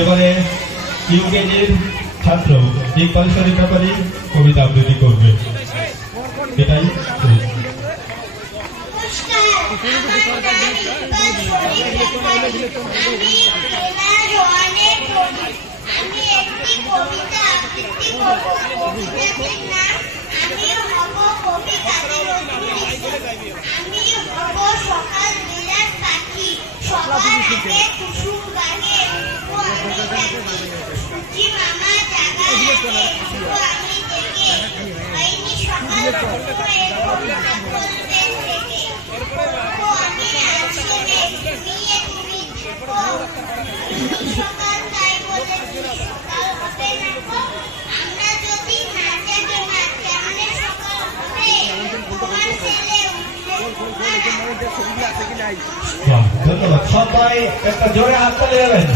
এবারে ইউকেজির ছাত্র ইকবাল শরীফ ব্যাপারী কবিতা আবৃত্তি করবে। এটাই ধন্যবাদ। সবাই একটা জোরে হাততালি দেবেন।